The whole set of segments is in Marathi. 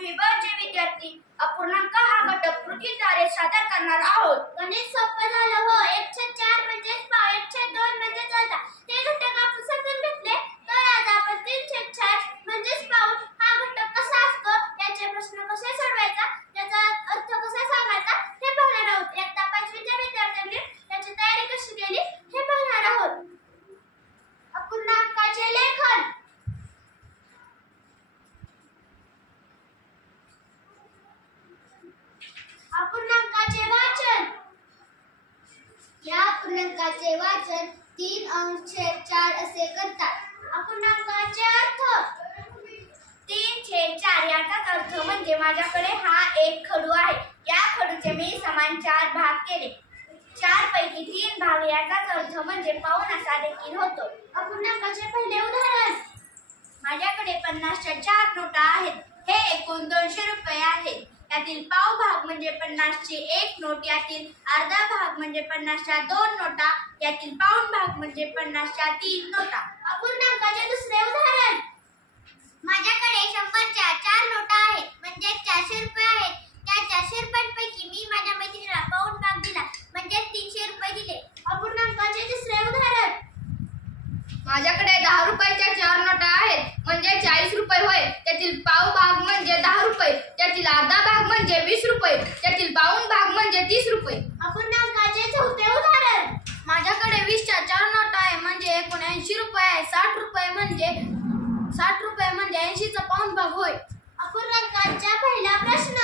5वी ब चे विद्यार्थी अपूर्णांक हा घटक कृतीद्वारे सादर करणार आहोत। गणित सोपं झालं हो। 1/4 म्हणजेच पाव, 1/2 म्हणजेच अर्धा। ते घटक आपण समजून घेतले तर आज आपण 3/4 म्हणजेच पाऊण हा घटक कसा असतो, याचे प्रश्न कसे सोडवायचा, त्याचा अर्थ कसा सांगायचा हे पाहणार आहोत। इयत्ता 5वीच्या विद्यार्थ्यांनी त्याची तयारी कशी केली हे पाहणार आहोत। अपूर्णांकाचे लेखन। अपूर्णांकाचे वाचन। या अपूर्णांकाचे वाचन 3/4 असे करतात। अपूर्णांकाचे अर्थ। 3/4 याचा अर्थ म्हणजे माझ्याकडे हा एक खडू आहे, या खडूचे मी समान 4 भाग केले। 4 पैकी 3 भाग याचा अर्थ म्हणजे पाऊण असा देखील होतो। अपूर्णांकाचे पहिले उदाहरण। माझ्याकडे 50च्या 4 नोटा आहेत। हे एकूण 200 रुपये आहेत। यातील पाव भाग म्हणजे 50ची 1 नोट, यातील अर्धा भाग म्हणजे 50च्या 2 नोटा, यातील पाऊण भाग म्हणजे 50च्या 3 नोटा। अपूर्णांकाचे दुसरे उदाहरण। माझ्याकडे 100च्या 4 नोटा आहेत, म्हणजे 400 रुपये आहेत। त्या 400 रुपयांपैकी मी माझ्या मैत्रिणीला पाऊण भाग दिला, म्हणजे 300 रुपये दिले। अपूर्णांकाचे तिसरे उदाहरण। माझ्याकडे 10 रुपयाच्या 4 नोटा आहेत, म्हणजे 40 रुपये होय। त्यातील पाव भाग म्हणजे 10 रुपये, त्यातील अर्धा भाग म्हणजे 20 रुपये, त्यातील पाऊण भाग म्हणजे 30 रुपये। अपूर्णांकाचे चौथे उदाहरण। माझ्याकडे 20च्या 4 नोटा आहे, म्हणजे एकूण 80 रुपये आहे। 60 रुपये म्हणजे 80चा पाऊण भाग होय। अपूर्णांकाचा पहिला प्रश्न।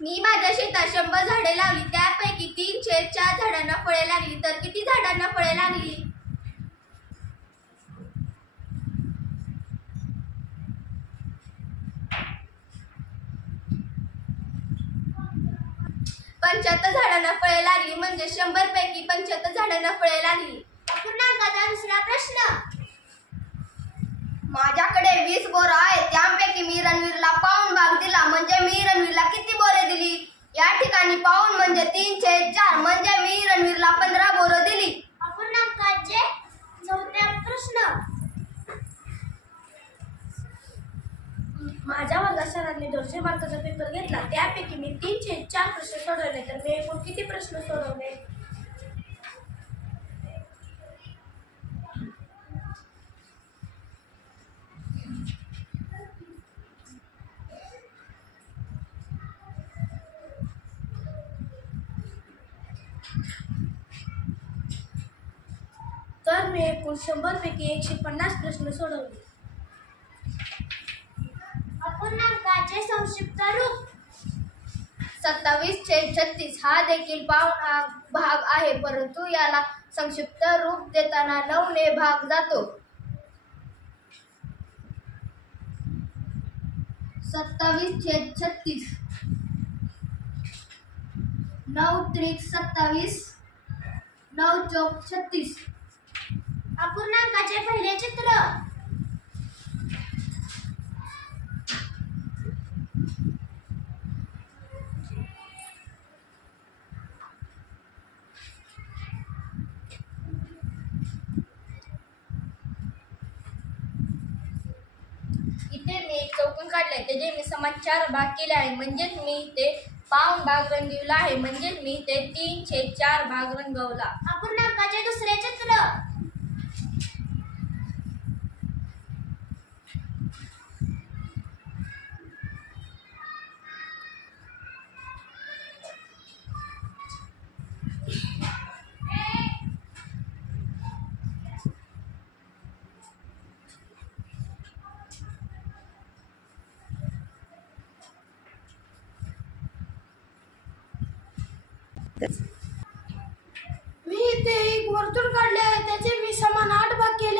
मी माझ्या शेतात 100 झाडे लावली, त्यापैकी 3/4 झाडांना फळे लागली, तर किती झाडांना फळे लागली? 75 झाडांना फळे लागली, म्हणजे 100 पैकी 75 झाडांना फळे लागली। अपूर्णांकाचा दुसरा प्रश्न। माझ्याकडे 20 बोरं आहेत, त्यापैकी मी रणवीरला पाऊण भाग दिला, म्हणजे मी रणवीरला किती बोरे दिली? या ठिकाणी पाऊण म्हणजे 3/4, म्हणजे मी रणवीरला 15 बोरं दिली। अपूर्णांकाचे चौथा प्रश्न। माझ्या वर्गात सरांनी 200 मार्काचा पेपर घेतला, त्यापैकी मी 3/4 प्रश्न सोडवले, तर मी एकूण किती प्रश्न सोडवले? तर मी एकूण 100 पैकी 150 प्रश्न सोडवले। अपूर्णांकाचे संक्षिप्त रूप। 27/36 हा देखील पाऊण भाग आहे, परंतु याला संक्षिप्त रूप देताना 9 ने भाग जातो। 27/36 9 त्रिक 27, 9 चौक 36। अपूर्णांकाचे पहिले चित्र। इथे मी एक चौकोन काढलाय, त्याचे मी समान 4 भाग केले आहे, म्हणजेच मी ते पाऊण भाग रंगवला आहे, म्हणजेच मी ते 3/4 भाग रंगवला। अपूर्णांकाचे दुसरे चित्र। मी इथे एक वर्तुळ काढले आहे, त्याचे मी समान 8 भाग केले